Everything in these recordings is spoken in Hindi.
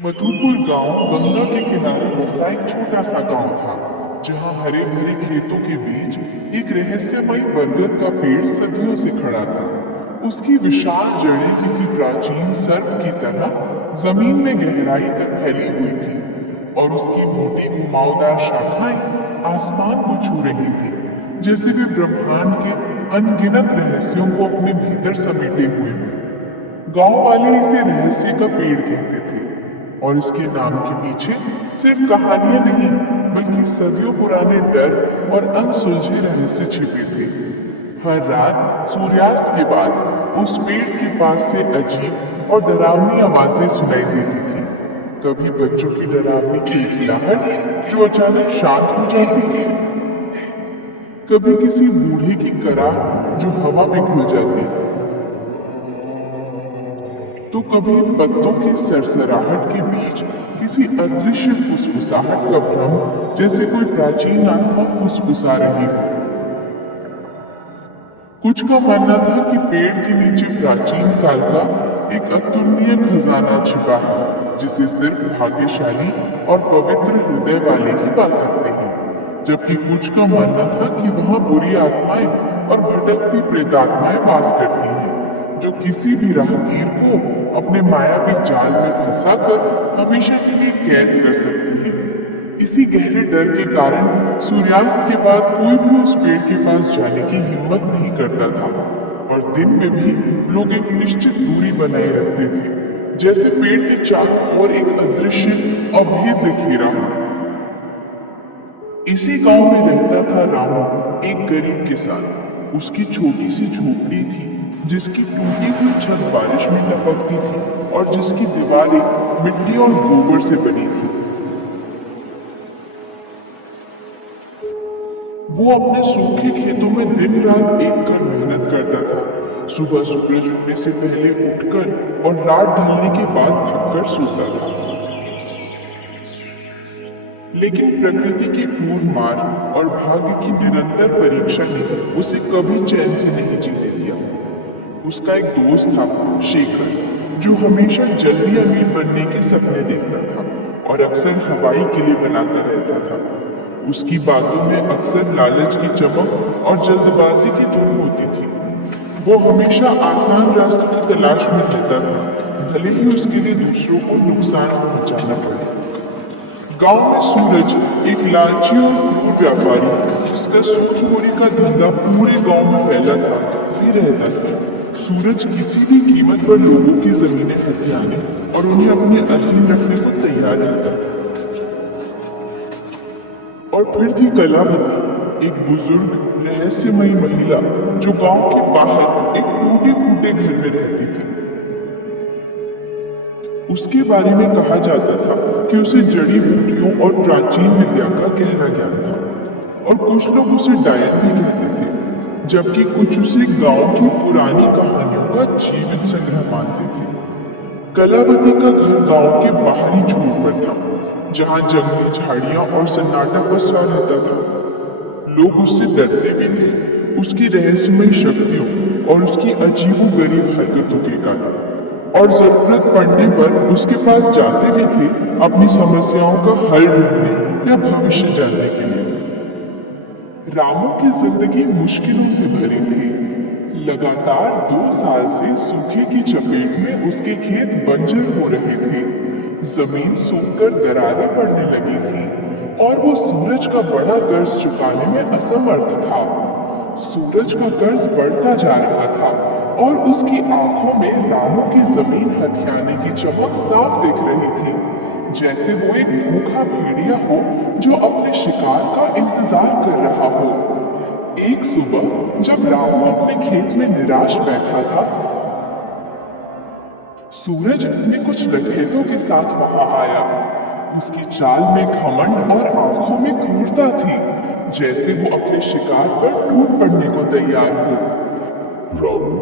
मधुपुर गांव गंगा के किनारे बसा एक छोटा सा गांव था, जहां हरे भरे खेतों के बीच एक रहस्यमयी बरगद का पेड़ सदियों से खड़ा था। उसकी विशाल जड़ें किसी प्राचीन सर्प की तरह जमीन में गहराई तक फैली हुई थी और उसकी मोटी घुमावदार शाखाएं आसमान को छू रही थी, जैसे वे ब्रह्मांड के अनगिनत रहस्यों को अपने भीतर समेटे हुए हों। गांव वाले इसे रहस्य का पेड़ कहते थे और इसके नाम के पीछे सिर्फ कहानियां नहीं, बल्कि सदियों पुराने डर और अनसुलझे रहस्य छिपे थे। हर रात सूर्यास्त के बाद उस पेड़ के पास से अजीब और डरावनी आवाजें सुनाई देती थी। कभी बच्चों की डरावनी खिलखिलाहट जो अचानक शांत हो जाती, कभी किसी बूढ़े की कराह जो हवा में घुल जाती, तो कभी पत्तों की सरसराहट के बीच किसी अदृश्य फुसफुसाहट का भ्रम, जैसे कोई प्राचीन आत्मा फुसफुसा रही हो। कुछ का मानना था कि पेड़ के नीचे प्राचीन काल का एक अतुलनीय खजाना छिपा है, जिसे सिर्फ भाग्यशाली और पवित्र हृदय वाले ही पा सकते हैं। जबकि कुछ का मानना था कि वहां बुरी आत्माएं और भटकती प्रेतात्माएं वास करती हैं, जो किसी भी राहगीर को अपने मायावी जाल में फंसाकर हमेशा के लिए कैद कर सकती है। इसी गहरे डर के कारण सूर्यास्त के बाद कोई भी उस पेड़ के पास जाने की हिम्मत नहीं करता था और दिन में भी लोग एक निश्चित दूरी बनाए रखते थे, जैसे पेड़ के चारों ओर एक अदृश्य अभेद्य घेरा हो। इसी गांव में रहता था रामू, एक गरीब किसान। उसकी छोटी सी झोपड़ी थी, जिसकी टूटी हुई छत बारिश में लपकती थी और जिसकी दीवारें मिट्टी और गोबर से बनी थी। वो अपने सूखे खेतों में दिन रात एक कर मेहनत करता था। सुबह सूरज उगने से पहले उठकर और रात ढलने के बाद थककर सोता था। लेकिन प्रकृति की क्रूर मार और भाग्य की निरंतर परीक्षा ने उसे कभी चैन से नहीं जीने दिया। उसका एक दोस्त था, शेखर, जो हमेशा जल्दी अमीर बनने के सपने देखता था और अक्सर हवाई किले बनाता रहता था। उसकी बातों में अक्सर लालच की चमक और जल्दबाजी की धुन होती थी। वो हमेशा आसान रास्तों की तलाश में रहता था, भले ही उसके लिए दूसरों को नुकसान पहुंचाना पड़े। गांव में सूरज, एक लालची और क्रूर व्यापारी, जिसका सूखी का धंधा पूरे गांव में फैला था, भी रहता था। सूरज किसी भी कीमत पर लोगों की जमीनें हथियाने और उन्हें अपने अधीन रखने को तैयार रहता था। और फिर थी कलावती, एक बुजुर्ग रहस्यमयी महिला जो गांव के बाहर एक टूटे फूटे घर में रहती थी। उसके बारे में कहा जाता था कि उसे जड़ी बूटियों और प्राचीन विद्या का गहरा ज्ञान था और कुछ लोग उसे डायन भी कहते थे, जबकि कुछ उसे गांव की पुरानी कहानियों का जीवित संग्रह मानते थे। कलावती का घर गांव के बाहरी छोर पर था, जहां जंगली झाड़ियां और सन्नाटा पसरा रहता था। लोग उससे डरते भी थे, उसकी रहस्यमयी शक्तियों और उसकी अजीबोगरीब हरकतों के कारण, और जरूरत पड़ने पर उसके पास जाते भी थे अपनी समस्याओं का हल ढूंढने या भविष्य जानने के लिए। रामू की जिंदगी मुश्किलों से भरी थी। लगातार 2 साल से सूखे की चपेट में उसके खेत बंजर हो रहे थे, जमीन सूखकर दरारें पड़ने लगी थी और वो सूरज का बड़ा कर्ज चुकाने में असमर्थ था। सूरज का कर्ज बढ़ता जा रहा था और उसकी आंखों में रामू की जमीन हथियाने की चमक साफ दिख रही थी, जैसे वो एक भूखा भेड़िया हो जो अपने शिकार का इंतजार कर रहा हो। एक सुबह जब रामू अपने खेत में निराश बैठा था, सूरज अपने कुछ डकैतों के साथ वहां आया। उसकी चाल में घमंड और आंखों में क्रूरता थी, जैसे वो अपने शिकार पर टूट पड़ने को तैयार हो। रामू,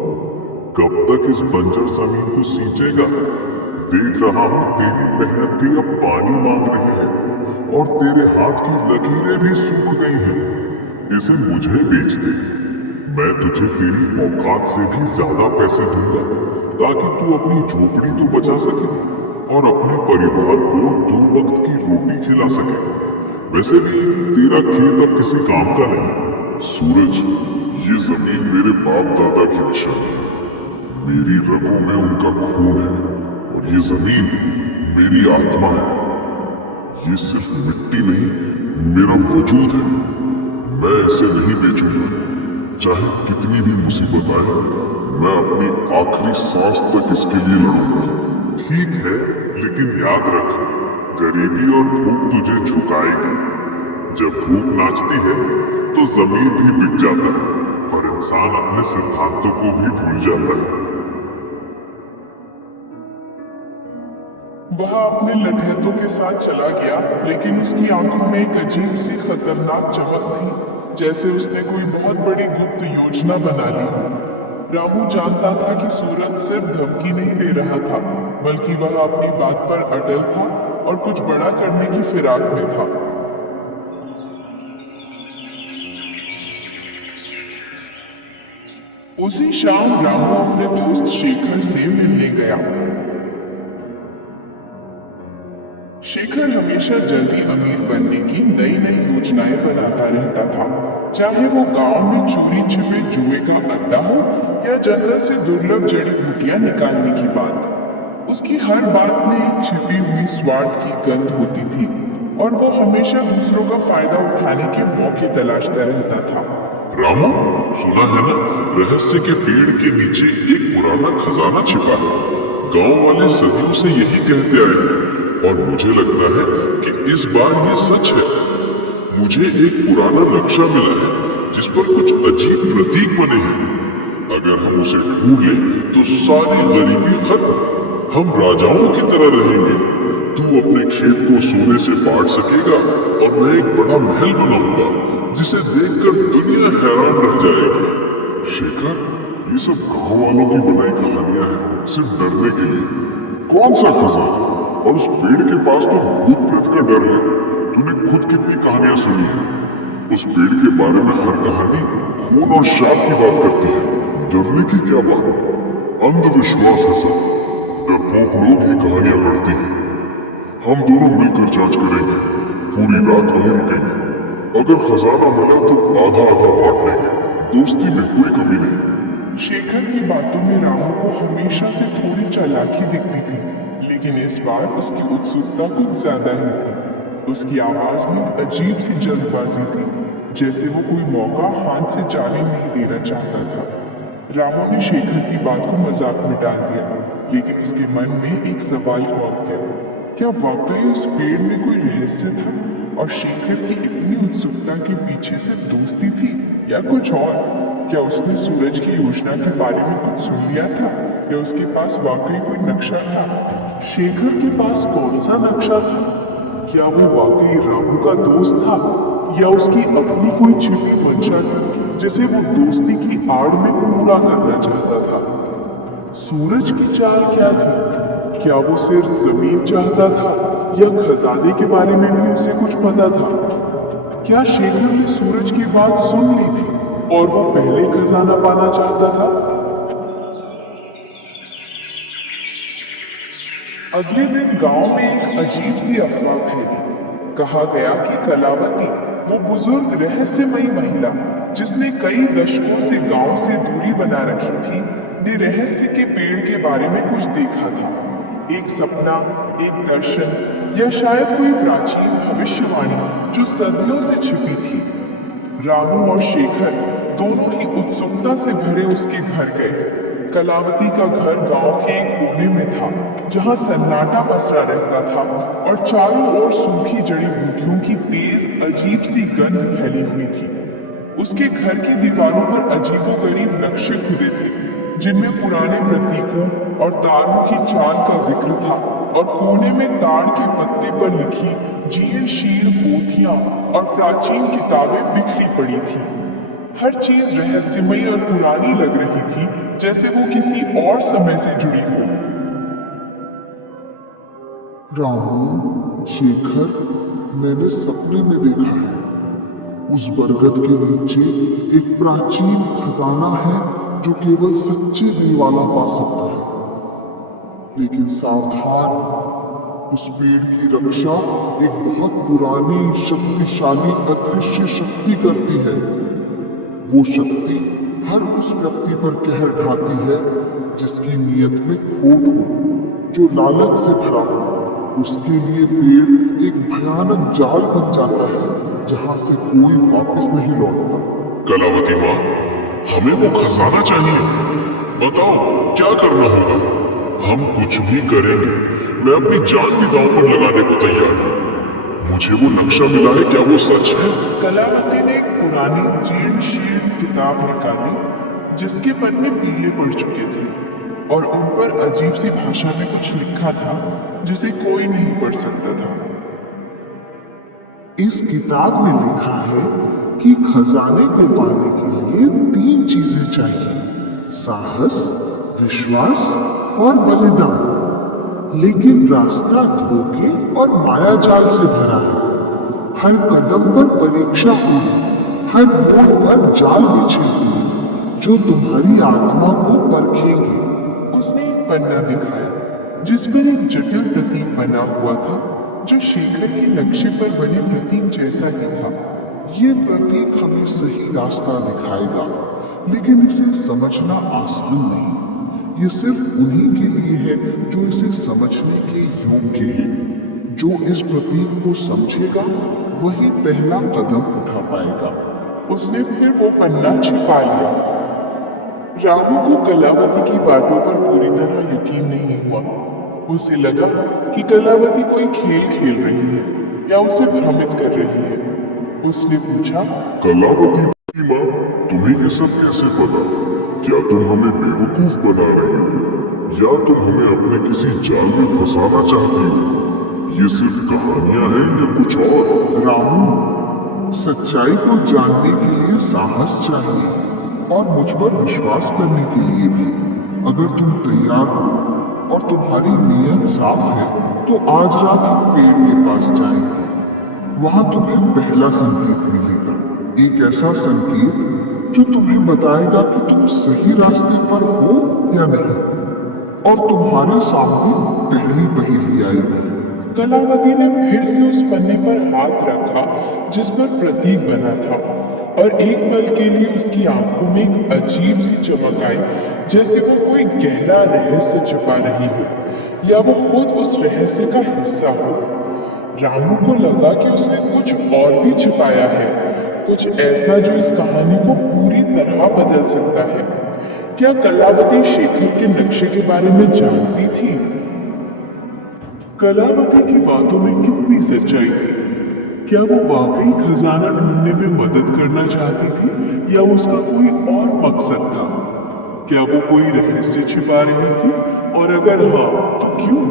कब तक इस बंजर जमीन को सींचेगा? देख रहा हूँ तेरी मेहनत भी अब पानी मांग रही है और तेरे हाथ की लकीरें भी सूख गई हैं। इसे मुझे बेच दे, मैं तुझे तेरी औकात से भी ज्यादा पैसे दूंगा, ताकि तू अपनी झोपड़ी तो बचा सके और अपने परिवार को 2 वक्त की रोटी खिला सके। वैसे भी तेरा खेत अब किसी काम का नहीं। सूरज, ये जमीन मेरे बाप दादा की निशानी है। मेरी रगों में उनका खून है और ये जमीन मेरी आत्मा है। ये सिर्फ मिट्टी नहीं, मेरा वजूद है। मैं इसे नहीं बेचूंगा, चाहे कितनी भी मुसीबत आए। मैं अपनी आखिरी सांस तक इसके लिए लड़ूंगा। ठीक है, लेकिन याद रख, गरीबी और भूख तुझे झुकाएगी। जब भूख नाचती है तो जमीन भी बिक जाता है और इंसान अपने सिद्धांतों को भी भूल जाता है। वह अपने लठैतों के साथ चला गया, लेकिन उसकी आंखों में एक अजीब सी खतरनाक चमक थी, जैसे उसने कोई बहुत बड़ी गुप्त योजना बना ली हो। रामू जानता था कि सूरज सिर्फ धमकी नहीं दे रहा था, बल्कि वह अपनी बात पर अटल था और कुछ बड़ा करने की फिराक में था। उसी शाम रामू अपने दोस्त शेखर से मिलने गया। शेखर हमेशा जल्दी अमीर बनने की नई नई योजनाएं बनाता रहता था, चाहे वो गांव में चोरी छिपे जुए का अड्डा हो या जंगल से दुर्लभ जड़ी बूटियां निकालने की बात। उसकी हर बात में एक छिपी हुई स्वार्थ की गंध होती थी और वो हमेशा दूसरों का फायदा उठाने के मौके तलाशता रहता था। रामू, सुना है ना, रहस्य के पेड़ के नीचे एक पुराना खजाना छिपा है। गांव वाले सदियों से यही कहते आए हैं और मुझे लगता है कि इस बार ये सच है। मुझे एक पुराना नक्शा मिला है जिस पर कुछ अजीब प्रतीक बने हैं। अगर हम उसे ढूंढ लें तो सारी गरीबी खत्म। हम राजाओं की तरह रहेंगे। तू अपने खेत को सोने से बांट सकेगा और मैं एक बड़ा महल बनाऊंगा जिसे देखकर दुनिया हैरान रह जाएगी। शेखर, ये सब गांव वालों की बनाई कहानियां हैं, सिर्फ डरने के लिए। कौन सा खजाना? और उस पेड़ के पास तो भूत प्रेत का डर है। तूने खुद कितनी कहानियां सुनी है। उस पेड़ के बारे में हर कहानी खून और शाप की बात करती है। डरने की क्या बात? अंधविश्वास है सब। डरपोक लोग ही कहानियां गढ़ते हैं। हम दोनों मिलकर जांच करेंगे, पूरी रात वहीं रुकेंगे। अगर खजाना मिला तो आधा आधा बांट लेंगे। दोस्ती में कोई कमी नहीं। शेखर की बातों में रामू को हमेशा से थोड़ी चालाकी दिखती थी, लेकिन इस बार उसकी उत्सुकता कुछ ज्यादा ही थी। उसकी आवाज में अजीब सी जल्दबाजी थी, जैसे वो कोई मौका हाथ से जाने नहीं देना चाहता था। रामू ने शेखर की बात को मजाक में डाल दिया, लेकिन उसके मन में एक सवाल कौंध गया। क्या वाकई उस पेड़ में कोई रहस्य था और शेखर की इतनी उत्सुकता के पीछे सिर्फ दोस्ती थी या कुछ और? क्या उसने सूरज की योजना के बारे में कुछ सुन लिया था या उसके पास वाकई कोई नक्शा था? शेखर के पास कौन सा नक्शा था? क्या वो वाकई रामू का दोस्त था या उसकी अपनी कोई छिपी मंशा थी जिसे वो दोस्ती की आड़ में पूरा करना चाहता था? सूरज की चाल क्या थी? क्या वो सिर्फ जमीन चाहता था या खजाने के बारे में भी उसे कुछ पता था? क्या शेखर ने सूरज की बात सुन ली थी और वो पहले खजाना पाना चाहता था? अगले दिन गांव में एक अजीब सी अफवाह फैली। कहा गया कि कलावती, वो बुजुर्ग रहस्यमयी महिला जिसने कई दशकों से गांव से दूरी बना रखी थी, ने रहस्य के पेड़ के बारे में कुछ देखा था। एक सपना, एक दर्शन या शायद कोई प्राचीन भविष्यवाणी जो सदियों से छिपी थी। रामू और शेखर दोनों ही उत्सुकता से भरे उसके घर गए। कलावती का घर गांव के एक कोने में था, जहां सन्नाटा पसरा रहता था और चारों ओर सूखी जड़ी बूटियों की तेज अजीब सी गंध फैली हुई थी। उसके घर की दीवारों पर अजीबोगरीब नक्शे खुदे थे, जिनमें पुराने प्रतीकों और तारों की चाल का जिक्र था, और कोने में ताड़ के पत्ते पर लिखी जीर्ण पोथियां और प्राचीन किताबें बिखरी पड़ी थी। हर चीज रहस्यमयी और पुरानी लग रही थी, जैसे वो किसी और समय से जुड़ी हो। रामू, शेखर, मैंने सपने में देखा है। उस बरगद के नीचे एक प्राचीन खजाना है जो केवल सच्चे दिल वाला पा सकता है। लेकिन सावधान, उस पेड़ की रक्षा एक बहुत पुरानी शक्तिशाली अदृश्य शक्ति करती है। वो शक्ति हर उस व्यक्ति पर कहर ढाती है जिसकी नीयत में खोट हो, जो लालच से भरा हो। उसके लिए पेड़ एक भयानक जाल बन जाता है जहां से कोई वापस नहीं लौटता। कलावती माँ, हमें वो खजाना चाहिए। बताओ क्या करना होगा। हम कुछ भी करेंगे। मैं अपनी जान भी दांव पर लगाने को तैयार हूँ। मुझे वो नक्शा मिला है, क्या वो सच है? कलावती ने एक पुरानी जीर्ण शीर्ण किताब निकाली जिसके पन्ने पीले पड़ चुके थे और उन पर अजीब सी भाषा में कुछ लिखा था जिसे कोई नहीं पढ़ सकता था। इस किताब में लिखा है कि खजाने को पाने के लिए 3 चीजें चाहिए: साहस, विश्वास और बलिदान। लेकिन रास्ता धोखे और मायाजाल से भरा है। हर कदम पर परीक्षा होगी, हर मोड़ पर जाल बिछे हुए जो तुम्हारी आत्मा को परखेंगे। उसने एक पन्ना दिखाया जिस पर एक जटिल प्रतीक बना हुआ था जो शेखर के नक्शे पर बने प्रतीक जैसा ही था। ये प्रतीक हमें सही रास्ता दिखाएगा, लेकिन इसे समझना आसान नहीं। ये सिर्फ उन्हीं के लिए है जो इसे समझने के योग्य है। जो इस प्रतीक को समझेगा वही पहला कदम उठा पाएगा। उसने फिर वो पन्ना छिपा लिया। रामू को कलावती की बातों पर पूरी तरह यकीन नहीं हुआ। उसे लगा कि कलावती कोई खेल खेल रही है या उसे भ्रमित कर रही है। उसने पूछा, कलावती माँ, तुम्हें ये सब कैसे पता? क्या तुम हमें बेवकूफ बना रही हो या तुम हमें अपने किसी जाल में फंसाना चाहती हो? ये सिर्फ कहानियां हैं या कुछ और? रामू, सच्चाई को जानने के लिए साहस चाहिए और मुझ पर विश्वास करने के लिए भी। अगर तुम तैयार हो और तुम्हारी नीयत साफ है तो आज रात हम पेड़ के पास जाएंगे। वहां तुम्हें पहला संकेत मिलेगा, एक ऐसा संकेत जो तुम्हें बताएगा कि तुम सही रास्ते पर हो या नहीं। और तुम्हारे सामने पहली पहेली आएगी। कलावती ने फिर से उस पन्ने पर हाथ रखा जिस पर प्रतीक बना था और एक पल के लिए उसकी आंखों में एक अजीब सी चमक आई, जैसे वो कोई गहरा रहस्य छुपा रही हो या वो खुद उस रहस्य का हिस्सा हो। रामू को लगा कि उसने कुछ और भी छिपाया है, कुछ ऐसा जो इस कहानी को पूरी तरह बदल सकता है। क्या कलावती शेखर के नक्शे के बारे में जानती थी? कलावती की बातों में कितनी सच्चाई थी? क्या वो वाकई खजाना ढूंढने में मदद करना चाहती थी या उसका कोई और मकसद था? क्या वो कोई रहस्य छिपा रही थी और अगर हाँ तो क्यों?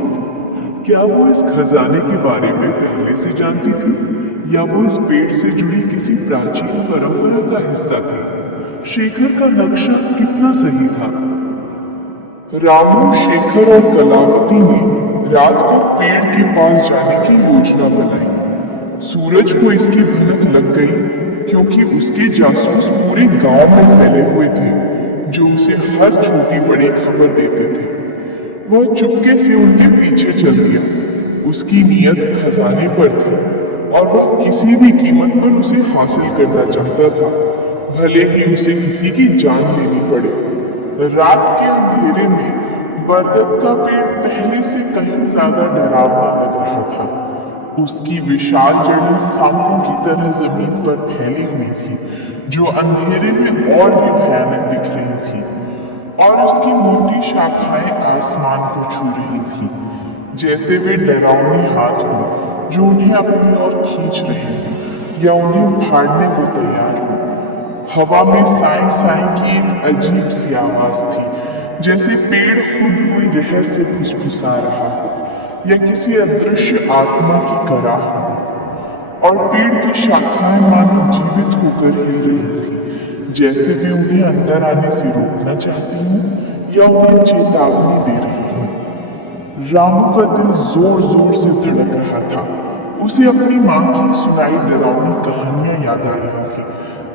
क्या वो इस खजाने के बारे में पहले से जानती थी या वो इस पेड़ से जुड़ी किसी प्राचीन परंपरा का हिस्सा थी? शेखर का नक्शा कितना सही था? रामू, शेखर और कलावती ने रात को पेड़ के पास जाने की योजना बनाई। सूरज को इसकी भनक लग गई क्योंकि उसके जासूस पूरे गांव में फैले हुए थे जो उसे हर छोटी बड़ी खबर देते थे। वह चुपके से उनके पीछे चल दिया। उसकी नीयत खजाने पर थी और वह किसी भी कीमत पर उसे हासिल करना चाहता था, भले ही उसे किसी की जान लेनी पड़े। रात के अंधेरे में बरगद का पेड़ पहले से कहीं ज्यादा डरावना लग रहा था। उसकी विशाल जड़ें सांपों की तरह जमीन पर फैली हुई थी जो अंधेरे में और भी भयानक दिख रही थी, और उसकी मोटी शाखाएं आसमान को छू रही थी, जैसे वे डरावने हाथ हों जो उन्हें अपनी ओर खींच रहे हों या उन्हें फाड़ने को तैयार हों। हवा में साई साई की एक अजीब सी आवाज थी, जैसे पेड़ खुद कोई रहस्य फुसफुसा रहा हो या किसी अदृश्य आत्मा की कराह हो। और पेड़ की शाखाएं मानो जीवित होकर हिल रही थी, जैसे वे उन्हें अंदर आने से रोकना चाहती हूँ या उन्हें चेतावनी दे रही हूँ। रामू का दिल जोर जोर से धड़क रहा था। उसे अपनी माँ की सुनाई डरावनी कहानियां याद आ रही थी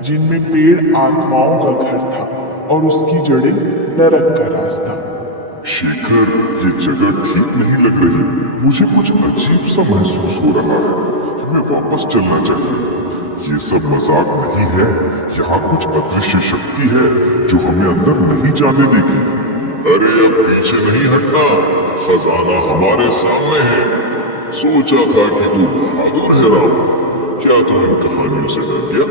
जिनमें पेड़ आत्माओं का घर था और उसकी जड़ें नरक का रास्ता। शेखर, ये जगह ठीक नहीं लग रही। मुझे कुछ अजीब सा महसूस हो रहा है। हमें वापस चलना चाहिए। ये सब मजाक नहीं है। यहाँ कुछ अदृश्य शक्ति है जो हमें अंदर नहीं जाने देगी। अरे अब पीछे नहीं हटना, खजाना हमारे सामने है। सोचा था कि तू बहादुर है राम। क्या तू इन कहानियों से डर गया?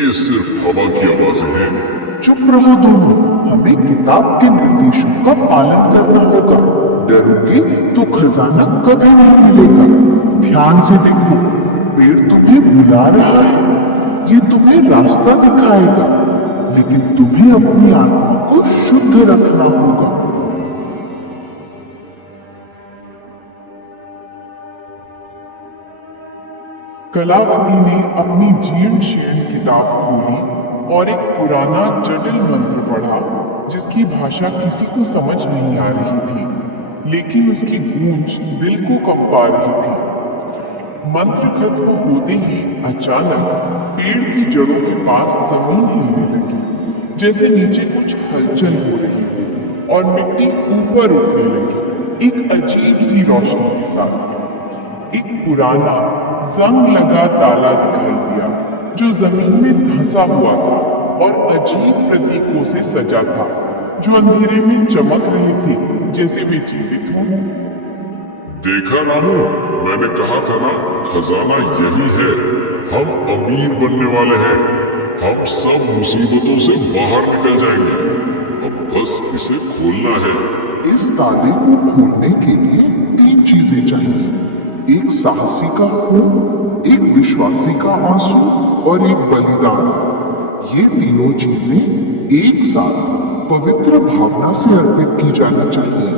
ये सिर्फ हवा की आवाजें हैं। चुप रहो दोनों, हमें किताब के निर्देशों का पालन करना होगा। डरोगे तो खजाना कभी नहीं मिलेगा। ध्यान से देखो, पेड़ तुम्हें बुला रहा है। ये तुम्हें रास्ता दिखाएगा, लेकिन तुम्हें अपनी आत्मा को शुद्ध रखना होगा। कलावती ने अपनी जीर्ण शीर्ण किताब खोली और एक पुराना जटिल मंत्र पढ़ा, जिसकी भाषा किसी को समझ नहीं आ रही थी, लेकिन उसकी गूंज दिल को कंपा रही थी। मंत्र खत्म होते ही अचानक पेड़ की जड़ों के पास जमीन हिलने लगी, जैसे नीचे कुछ हलचल हो रही हो, और मिट्टी ऊपर उठने लगी एक अजीब सी रोशनी के साथ। एक पुराना जंग लगा ताला दिखाई दिया, जो जमीन में धंसा हुआ था और अजीब प्रतीकों से सजा था, जो अंधेरे में चमक रहे थे जैसे वे जीवित हों। देखा रामू, मैंने कहा था ना, खजाना यही है। हम अमीर बनने वाले हैं। हम सब मुसीबतों से बाहर निकल जाएंगे। अब बस इसे खोलना है। इस ताले को खोलने के लिए 3 चीजें चाहिए। एक साहसी का खून, एक विश्वासी का आंसू और एक बलिदान। ये तीनों चीजें एक साथ पवित्र भावना से अर्पित की जानी चाहिए।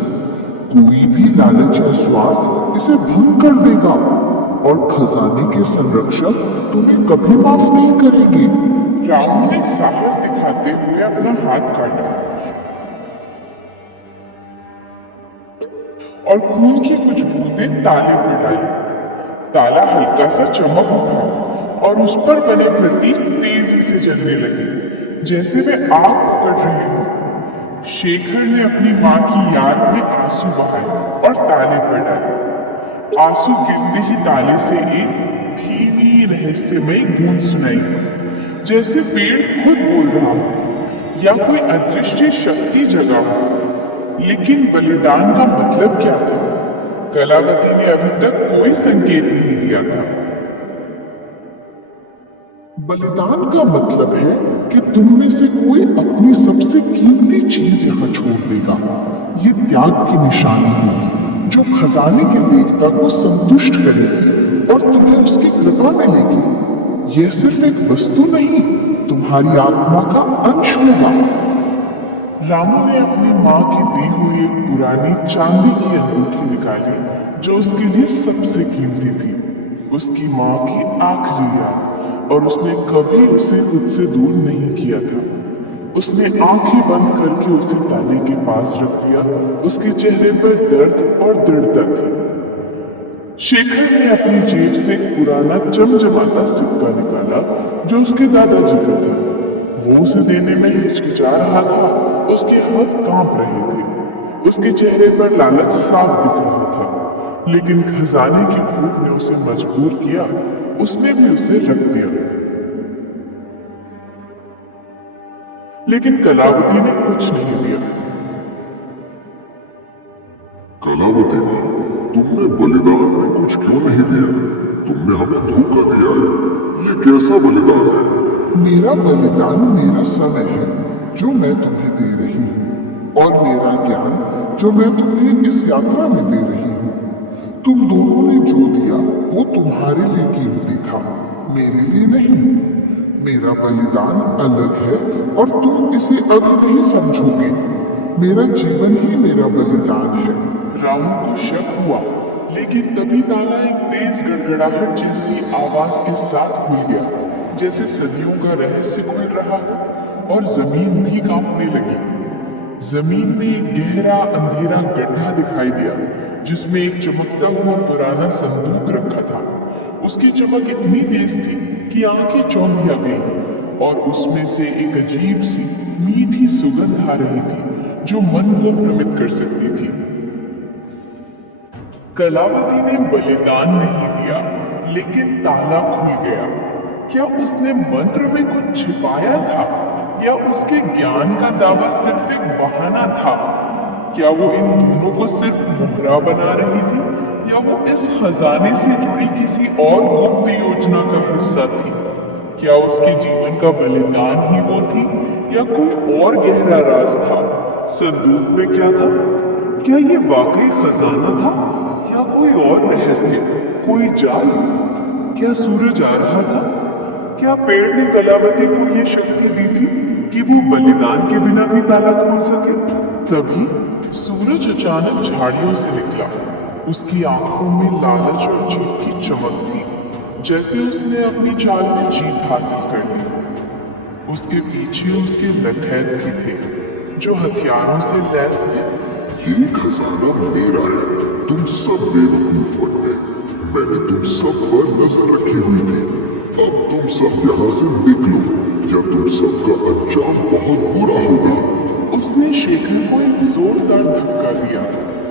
कोई भी लालच या स्वार्थ इसे भंग कर देगा, और खजाने के संरक्षक तुम्हें कभी माफ नहीं करेंगे। रामू ने साहस दिखाते हुए अपना हाथ काटा और खून की कुछ बूंदें ताले पर डाली। ताला हल्का सा चमक उठा और उस पर बने प्रतीक तेजी से जलने लगे, जैसे वे आग पकड़ रहे हो। शेखर ने अपनी मां की याद में आंसू बहाए और ताले पर डाले। आंसू गिरते ही ताले से एक धीमी रहस्यमय गूंज सुनाई दी, जैसे पेड़ खुद बोल रहा हो या कोई अदृश्य शक्ति जगा हो। लेकिन बलिदान का मतलब क्या था? कलावती ने अभी तक कोई संकेत नहीं दिया था। बलिदान का मतलब है कि तुम में से कोई अपनी सबसे कीमती चीज यहाँ छोड़ देगा। ये त्याग की निशानी होगी जो खजाने के देवता को संतुष्ट करेगी और तुम्हें उसकी कृपा मिलेगी। यह सिर्फ एक वस्तु नहीं, तुम्हारी आत्मा का अंश होगा। रामू ने अपनी मां की दी हुई एक पुरानी चांदी की अंगूठी निकाली, जो उसके लिए सबसे कीमती थी। उसकी मां की आखिरी याद, और उसने कभी उसे खुद से दूर नहीं किया था। उसने आंखें बंद करके उसे ताले के पास रख दिया। उसके चेहरे पर दर्द और दृढ़ता थी। शेखर ने अपनी जेब से एक पुराना चमचमाता सिक्का निकाला, जो उसके दादाजी का था। वो उसे देने में हिचकिचा रहा था। उसके हाथ कांप रहे थे। उसके चेहरे पर लालच साफ दिख रहा था, लेकिन खजाने की भूख ने उसे मजबूर किया। उसने भी उसे रख दिया। लेकिन कलावती ने कुछ नहीं दिया। कलावती ने तुमने बलिदान में कुछ क्यों नहीं दिया? तुमने हमें धोखा दिया है। ये कैसा बलिदान है? मेरा बलिदान मेरा समय है जो मैं तुम्हें दे रही हूँ, और मेरा ज्ञान जो मैं तुम्हें इस यात्रा में दे रही हूँ। तुम दोनों ने जो दिया वो तुम्हारे लिए कीमती था, मेरे लिए नहीं। मेरा बलिदान अलग है और तुम इसे अभी नहीं समझोगे। मेरा जीवन ही मेरा बलिदान है। रामू को शक हुआ, लेकिन तभी ताला एक तेज गड़गड़ाहट जैसी आवाज के साथ खुल गया, जैसे सदियों का रहस्य खुल रहा हो, और जमीन भी कांपने लगी। जमीन में एक गहरा अंधेरा गड्ढा दिखाई दिया, जिसमें एक चमकता हुआ पुराना संदूक रखा था। उसकी चमक इतनी तेज थी कि आंखें चौंधिया गईं, और उसमें से एक अजीब सी मीठी सुगंध आ रही थी, जो मन को भ्रमित कर सकती थी। कलावती ने बलिदान नहीं दिया, लेकिन ताला खुल गया। क्या उसने मंत्र में कुछ छिपाया था, या उसके ज्ञान का दावा सिर्फ एक बहाना था? क्या वो इन दोनों को सिर्फ मोहरा बना रही थी, या वो इस खजाने से जुड़ी किसी और गुप्त योजना का हिस्सा थी? क्या उसके जीवन का बलिदान ही वो थी, या कोई और गहरा राज था? संदूक में क्या था? क्या ये वाकई खजाना था, या कोई और रहस्य, कोई जाल? क्या सूरज आ रहा था? क्या पेड़ ने कलावती को ये शक्ति दी थी कि वो बलिदान के बिना भी ताला खोल सके? तभी सूरज अचानक झाड़ियों से निकला। उसकी आंखों में लालच और जीत की चमक थी, जैसे उसने अपनी चाल में जीत हासिल कर ली। उसके पीछे उसके लठैत भी थे, जो हथियारों से लैस थे। ये खजाना मेरा है, तुम सब बेवकूफ बन गए। मैंने तुम सब पर नजर रखी हुई थी। अब तुम सब यहाँ से निकलो, या तुम सबका अंजाम बहुत बुरा होगा। उसने शेखर को एक जोरदार धक्का दिया,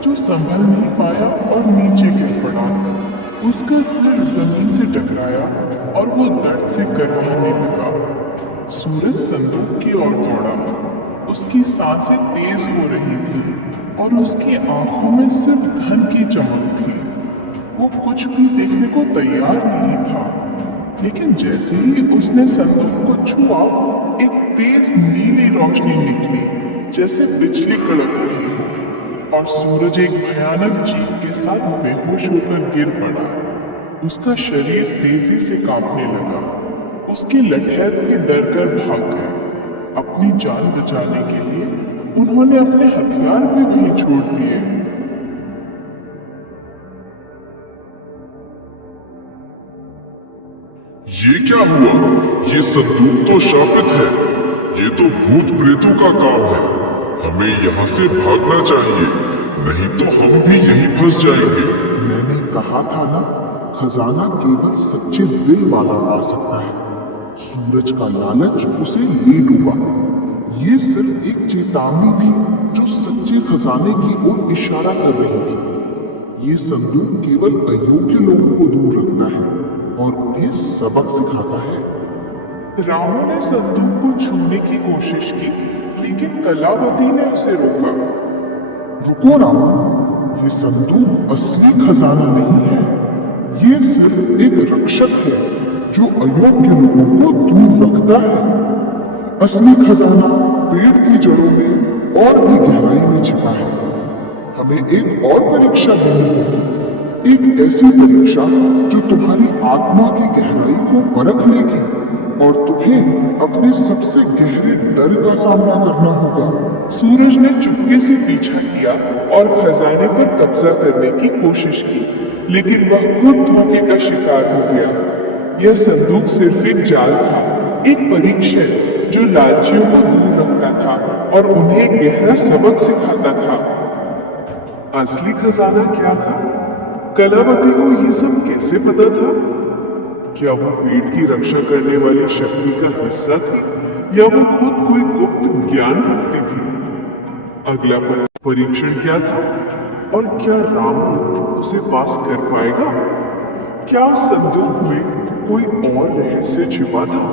जो संभल नहीं पाया और नीचे गिर पड़ा। उसका सिर जमीन से टकराया और वो दर्द से कराहने लगा। सूरज संदूक की ओर दौड़ा। उसकी सांसें तेज हो रही थी और उसकी आंखों में सिर्फ धन की चमक थी। वो कुछ भी देखने को तैयार नहीं था, लेकिन जैसे ही उसने संदूक को छुआ, एक तेज नीली रोशनी निकली, जैसे बिजली कड़क रही हो, और सूरज एक भयानक चीख के साथ बेहोश होकर गिर पड़ा। उसका शरीर तेजी से कांपने लगा। उसके लठैत भी डर कर भाग गए। अपनी जान बचाने के लिए उन्होंने अपने हथियार भी वहीं छोड़ दिए। ये क्या हुआ? ये संदूक तो शापित है। ये तो भूत प्रेतों का काम है। हमें यहाँ से भागना चाहिए, नहीं तो हम भी यहीं फंस जाएंगे। मैंने कहा था ना, खजाना केवल सच्चे दिल वाला पा सकता है। सूरज का लालच उसे ले डूबा। ये सिर्फ एक चेतावनी थी जो सच्चे खजाने की ओर इशारा कर रही थी। ये संदूक केवल अयोग्य लोगों को दूर रखता है और उन्हें सबक सिखाता है। रामू ने संदूक को छूने की कोशिश की, लेकिन कलावती ने उसे रोका। रुको रामू, ये संदूक असली खजाना नहीं है। ये सिर्फ एक रक्षक है जो अयोग्य लोगों को दूर रखता है। असली खजाना पेड़ की जड़ों में और भी गहराई में छिपा है। हमें एक और परीक्षा देनी होगी, एक ऐसी परीक्षा जो तुम्हारी आत्मा की गहराई को परख लेगी और तुम्हें अपने सबसे गहरे डर का सामना करना होगा। सूरज ने चुपके से पीछा किया और खजाने पर कब्जा करने की कोशिश की, लेकिन वह खुद धोखे का शिकार हो गया। यह संदूक सिर्फ एक जाल था, एक परीक्षण जो लालचियों को दूर रखता था और उन्हें एक गहरा सबक सिखाता था। असली खजाना क्या था? कलावती को यह सब कैसे पता था? क्या वो पेड़ की रक्षा करने वाली शक्ति का हिस्सा थी, या वो खुद कोई गुप्त ज्ञान रखती थी? अगला परीक्षण क्या था, और क्या रामू उसे पास कर पाएगा? क्या उस संदूक में कोई और रहस्य छिपा था?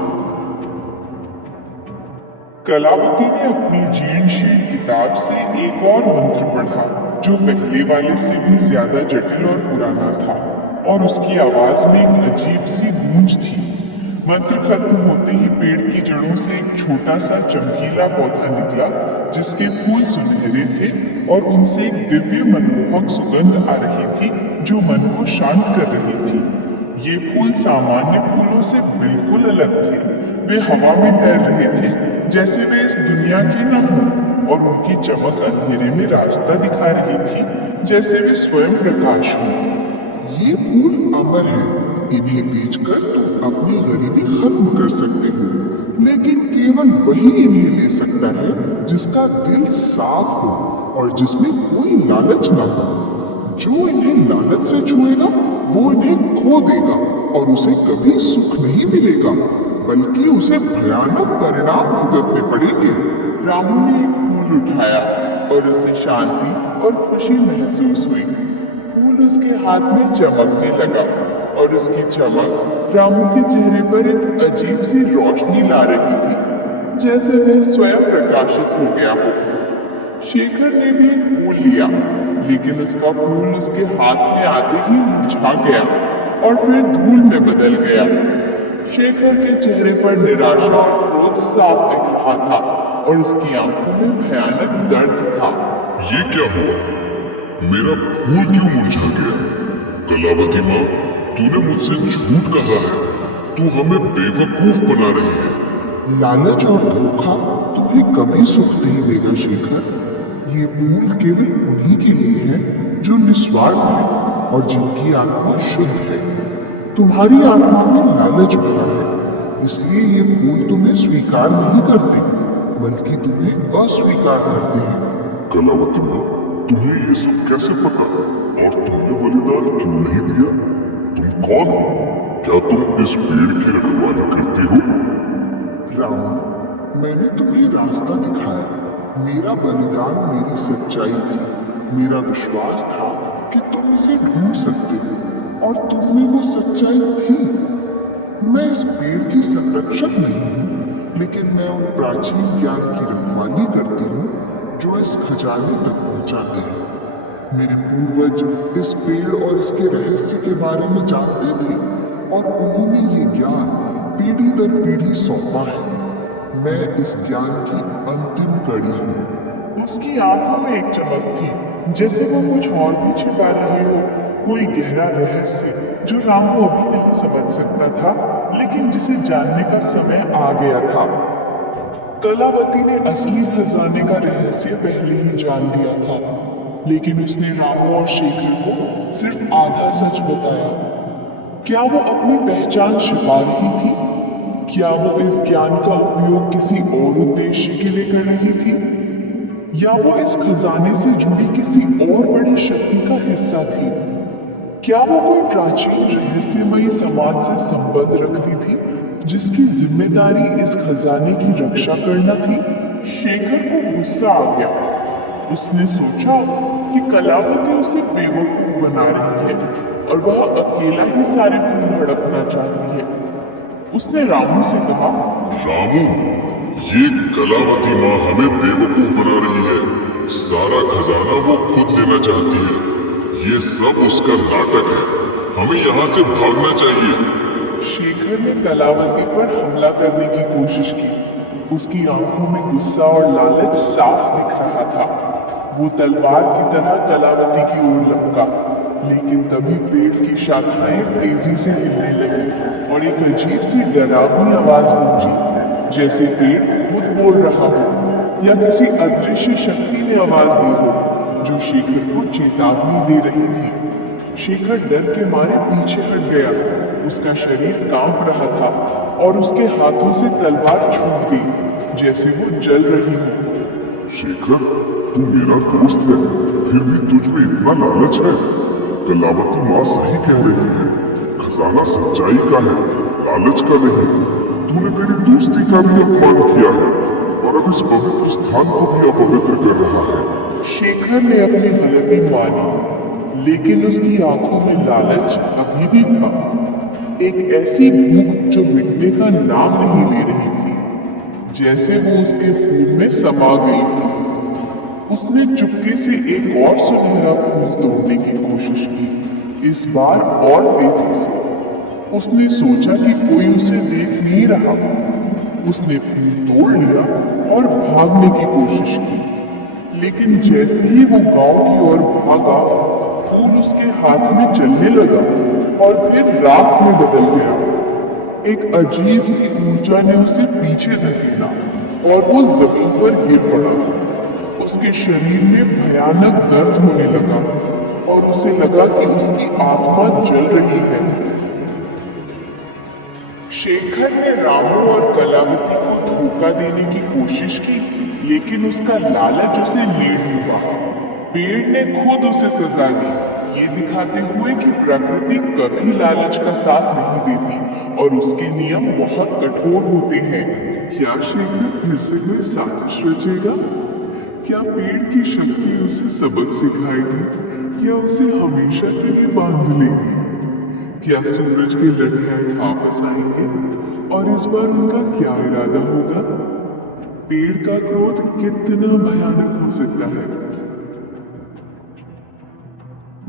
कलावती ने अपनी जीर्णशील किताब से एक और मंत्र पढ़ा, जो पहले वाले से भी ज्यादा जटिल और पुराना था, और उसकी आवाज में एक अजीब सी गूंज थी। मंत्र खत्म होते ही पेड़ की जड़ों से एक छोटा सा चमकीला पौधा निकला, जिसके फूल सुनहरे थे और उनसे एक दिव्य मनमोहक सुगंध आ रही थी, जो मन को शांत कर रही थी। ये फूल सामान्य फूलों से बिल्कुल अलग थे। वे हवा में तैर रहे थे, जैसे वे इस दुनिया के न हों, और उनकी चमक अंधेरे में रास्ता दिखा रही थी, जैसे वे स्वयं प्रकाश हों। ये फूल अमर है। इन्हें बेचकर तुम अपनी गरीबी खत्म कर सकते हो, लेकिन केवल वही इन्हें ले सकता है जिसका दिल साफ हो और जिसमें कोई लालच ना हो। जो इन्हें लालच से छुएगा वो इन्हें खो देगा और उसे कभी सुख नहीं मिलेगा, बल्कि उसे भयानक परिणाम भुगतने पड़ेंगे। रामू ने एक फूल उठाया और उसे शांति और खुशी महसूस हुई। फूल उसके हाथ में चमकने लगा और उसकी चमक रामू के चेहरे पर एक अजीब सी रोशनी ला रही थी, जैसे वह स्वयं प्रकाशित हो गया हो। शेखर ने भी एक फूल लिया, लेकिन उसका फूल उसके हाथ में आते ही मुरझा गया और फिर धूल में बदल गया। शेखर के चेहरे पर निराशा और क्रोध साफ दिख रहा था और उसकी आंखों में भयानक दर्द था। ये क्या हुआ? मेरा फूल क्यों मुरझा गया? कलावती माँ, तूने मुझसे झूठ कहा है। तू हमें बेवकूफ बना रही है। लालच और धोखा तुम्हें कभी सुख नहीं देगा शेखर। ये फूल केवल उन्हीं के लिए है जो निस्वार्थ है और जिनकी आत्मा शुद्ध है। तुम्हारी आत्मा में लालच भरा है, इसलिए ये फूल तुम्हें स्वीकार नहीं करते, बल्कि तुम्हें अस्वीकार करते हैं। कलावती माँ, तुम्हें ये सब कैसे पता? और तुमने बलिदान क्यों नहीं दिया? तुम कौन हो? क्या तुम इस पेड़ की रखवाली करती हो? राम, मैंने तुम्हें रास्ता दिखाया। मेरा बलिदान मेरी सच्चाई थी। मेरा विश्वास था कि तुम इसे ढूंढ सकते हो और तुम में वो सच्चाई थी। मैं इस पेड़ की संरक्षक नहीं हूँ, लेकिन मैं उन प्राचीन ज्ञान की रखवाली करती हूँ जो इस खजाने तक पहुँचाते हैं। मेरे पूर्वज इस पेड़ और इसके रहस्य के बारे में जानते थे और उन्होंने ये ज्ञान पीढ़ी दर पीढ़ी सौंपा है। मैं इस ज्ञान की अंतिम कड़ी हूँ। उसकी आंखों में एक चमक थी, जैसे वो कुछ और भी छिपा रहे हो, कोई गहरा रहस्य जो रामू अभी नहीं समझ सकता था, लेकिन जिसे जानने का समय आ गया था। कलावती ने असली खजाने का रहस्य पहले ही जान लिया था, लेकिन उसने रामू और शेखर को सिर्फ आधा सच बताया। क्या वो अपनी पहचान छिपा रही थी? क्या वो इस ज्ञान का उपयोग किसी और उद्देश्य के लिए कर रही थी, या वो इस खजाने से जुड़ी किसी और बड़ी शक्ति का हिस्सा थी? क्या वो कोई प्राचीन रहस्यमयी समाज से संबंध रखती थी, जिसकी जिम्मेदारी इस खजाने की रक्षा करना थी? शेखर को गुस्सा आ गया। उसने सोचा कि कलावती उसे बेवकूफ बना रही है और वह अकेला ही सारे फूल हड़पना चाहती है। उसने रामू से कहा, रामू, ये कलावती माँ हमें बेवकूफ बना रही है। सारा खजाना वो खुद लेना चाहती है। ये सब उसका नाटक है। हमें यहाँ से भागना चाहिए। शेखर ने कलावती पर हमला करने की कोशिश की। उसकी आंखों में गुस्सा और लालच साफ दिख रहा था। वो तलवार की तरह कलावती की ओर लपका, लेकिन तभी पेड़ की शाखाएं तेजी से हिलने लगी और एक अजीब सी डरावनी आवाज गूंजी, जैसे पेड़ खुद बोल रहा हो या किसी अदृश्य शक्ति ने आवाज दी हो, जो शेखर को चेतावनी दे रही थी। शेखर डर के मारे पीछे हट गया। उसका शरीर कांप रहा था और उसके हाथों से तलवार छूट गई, जैसे वो जल रही हो। शेखर, तू मेरा दोस्त है, फिर भी तुझ में इतना लालच है। कलावती माँ सही कह रही है। खजाना सच्चाई का है, लालच का नहीं। तूने मेरी दोस्ती का भी अपमान किया है और अब इस पवित्र स्थान को भी अपवित्र कर रहा है। शेखर ने अपनी गलती मानी, लेकिन उसकी आंखों में लालच अभी भी था। एक ऐसी भूख जो मिटने का नाम नहीं ले रही थी, जैसे वो उसके खून में समा गई थी। उसने चुपके से एक और सुनहरा फूल तोड़ने की कोशिश की, इस बार और तेजी से। उसने सोचा कि कोई उसे देख नहीं रहा। उसने फूल तोड़ लिया और भागने की कोशिश की, लेकिन जैसे ही वो गांव की ओर भागा, फूल उसके हाथ में चलने लगा और फिर राख में बदल गया। एक अजीब सी ऊर्जा ने उसे पीछे धकेला और वो जमीन पर गिर पड़ा। उसके शरीर में भयानक दर्द होने लगा और उसे लगा कि उसकी आत्मा जल रही है। शेखर ने रामू और कलावती को धोखा देने की कोशिश की, लेकिन उसका लालच उसे ले डूबा। पेड़ ने खुद उसे सजा दी, ये दिखाते हुए कि प्रकृति कभी लालच का साथ नहीं देती और उसके नियम बहुत कठोर होते हैं। क्या शेखर फिर से कोई साजिश रचेगा? क्या पेड़ की शक्ति उसे सबक सिखाएगी या उसे हमेशा के लिए बांध लेगी? क्या सूरज के लठैत वापस आएंगे और इस बार उनका क्या इरादा होगा? पेड़ का क्रोध कितना भयानक हो सकता है?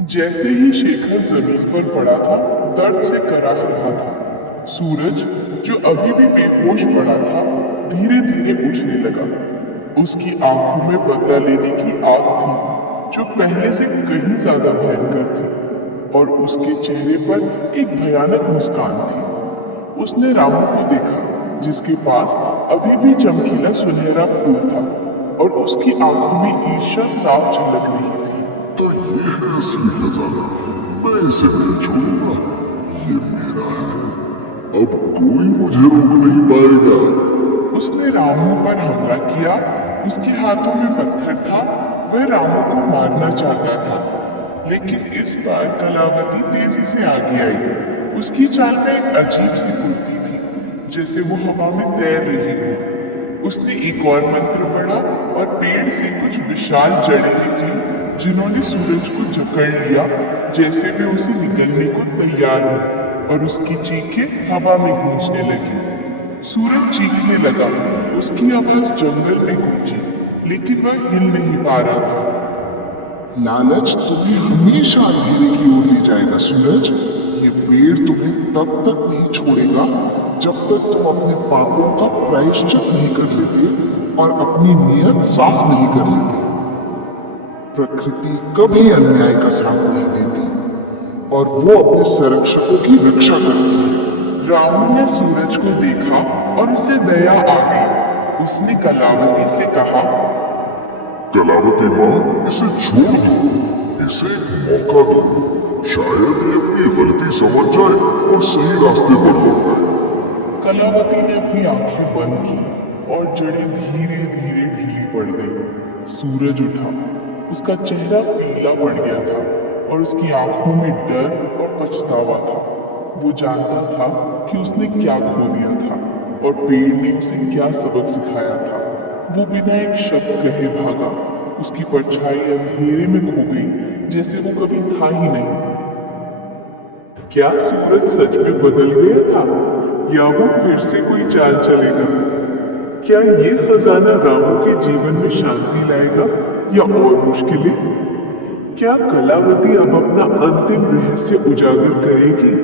जैसे ही शेखर जमीन पर पड़ा था, दर्द से कराह रहा था। सूरज, जो अभी भी बेहोश पड़ा था, धीरे धीरे उठने लगा। उसकी आंखों में बदला लेने की आग थी, जो पहले से कहीं ज्यादा भयंकर थी, और उसके चेहरे पर एक भयानक मुस्कान थी। उसने रामू को देखा, जिसके पास अभी भी चमकीला सुनहरा फूल था, और उसकी आंखों में ईर्ष्या साफ झलक रही थी। तो ये है असली खजाना, मैं इसे नहीं छोड़ूंगा, ये मेरा है, अब कोई मुझे रोक नहीं पाएगा। उसने रामू पर हमला किया। उसके हाथों में पत्थर था, वह रामू को मारना चाहता था, लेकिन इस बार कलावती तेजी से आगे आई। उसकी चाल में एक अजीब सी फुर्ती थी, जैसे वो हवा में तैर रही हो। उसने एक और मंत्र पढ़ा और पेड़ से कुछ विशाल जड़ें निकली, जिन्होंने सूरज को जकड़ लिया, जैसे वे उसे निगलने को तैयार हो, और उसकी चीखें हवा में गूंजने लगी। सूरज चीखने लगा, उसकी आवाज जंगल में गूंजी, लेकिन वह हिल नहीं पा रहा था। लालच तुम्हें हमेशा अंधेरे की ओर ले जाएगा सूरज। ये पेड़ तुम्हें तब तक नहीं छोड़ेगा जब तक तुम अपने पापों का प्रायश्चित नहीं कर लेते और अपनी नीयत साफ नहीं कर लेते। प्रकृति कभी अन्याय का साथ नहीं देती और वो अपने संरक्षकों की रक्षा करती है। रामू ने सूरज को देखा और उसे दया आ गई। उसने कलावती से कहा, कलावती माँ, इसे छोड़ दो, इसे एक मौका दो, शायद ये अपनी गलती समझ जाए और सही रास्ते पर लौट आए। कलावती ने अपनी आंखें बंद की और जड़ें धीरे धीरे ढीली पड़ गई। सूरज उठा, उसका चेहरा पीला पड़ गया था और उसकी आंखों में डर और पछतावा था। वो जानता था कि उसने क्या खो दिया था और पेड़ ने उसे क्या सबक सिखाया था। वो बिना एक शब्द कहे भागा। उसकी परछाई अंधेरे में खो गई, जैसे वो कभी था ही नहीं। क्या सूरज सच में बदल गया था या वो फिर से कोई चाल चलेगा? क्या ये खजाना रामू के जीवन में शांति लाएगा या और मुश्किलें? क्या कलावती अब अपना अंतिम रहस्य उजागर करेगी?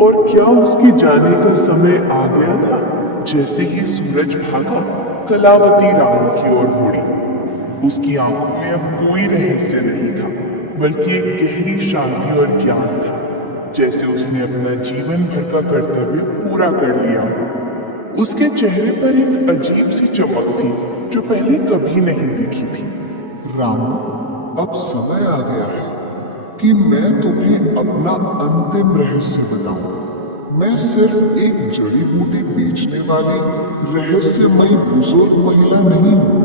और क्या उसके जाने का समय आ गया था? जैसे ही सूरज भागा, कलावती रामू की ओर मुड़ी। उसकी आंखों में अब कोई रहस्य नहीं था, बल्कि एक गहरी शांति और ज्ञान था, जैसे उसने अपना जीवन भर का कर्तव्य पूरा कर लिया। उसके चेहरे पर एक अजीब सी चमक थी, जो पहले कभी नहीं दिखी थी। रामू, अब समय आ गया है कि मैं तुम्हें अपना अंतिम रहस्य बताऊं। मैं सिर्फ एक जड़ी बूटी बेचने वाली रहस्यमयी बुजुर्ग महिला नहीं हूं।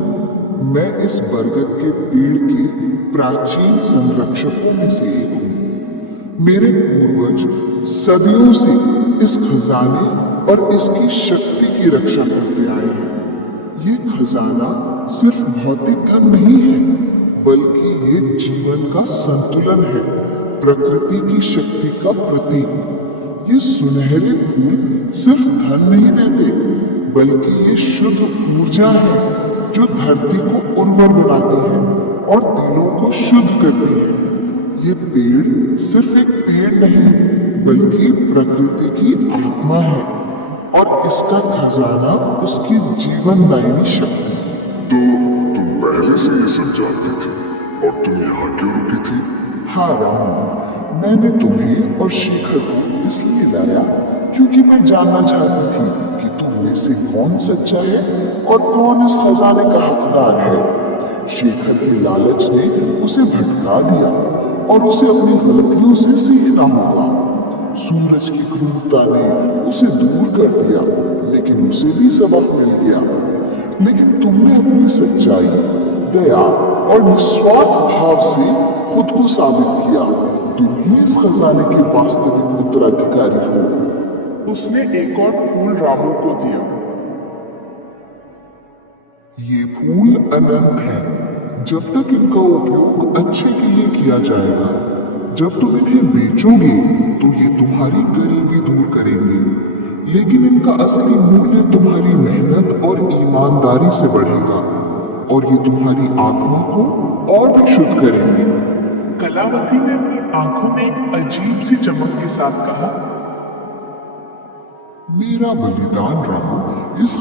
मैं इस बरगद के पेड़ के प्राचीन संरक्षकों में से एक हूं। मेरे पूर्वज सदियों से इस खजाने और इसकी शक्ति की रक्षा करते आए हैं। ये खजाना सिर्फ भौतिक धन नहीं है, बल्कि ये जीवन का संतुलन है, प्रकृति की शक्ति का प्रतीक। ये सुनहरे फूल सिर्फ धन नहीं देते, बल्कि ये शुद्ध ऊर्जा है जो धरती को उर्वर बनाती है और दिलों को शुद्ध करती है। ये पेड़ सिर्फ एक पेड़ नहीं, बल्कि प्रकृति की आत्मा है और इसका खजाना उसकी जीवनदायिनी शक्ति। तो तुम पहले से ये सब जानती थी और तुम यहाँ क्यों रुकी थी? हाँ रामू, मैंने तुम्हें और शेखर को इसलिए लाया क्योंकि मैं जानना चाहती थी कि तुम में से कौन सच्चा है और कौन इस खजाने का हकदार है। शेखर की लालच ने उसे भटका दिया और उसे अपनी गलतियों से सीखना होगा। सूरज की क्रूरता ने उसे दूर कर दिया, लेकिन उसे भी सबक मिल गया। लेकिन तुमने अपनी सच्चाई, दया और निस्वार्थ भाव से खुद को साबित किया। तुम ही इस खजाने के वास्तविक उत्तराधिकारी हो। उसने एक और फूल रामू को दिया। ये फूल अनंत है, जब तक इनका उपयोग अच्छे के लिए किया जाएगा। जब तुम इन्हें बेचोगे तो ये तुम्हारी गरीबी दूर करेंगे, लेकिन इनका असली मूल्य तुम्हारी मेहनत और ईमानदारी से बढ़ेगा और ये तुम्हारी आत्मा को और भी शुद्ध करेंगे। कलावती ने अपनी आंखों में एक अजीब सी चमक के साथ कहा, मेरा बलिदान रामू इस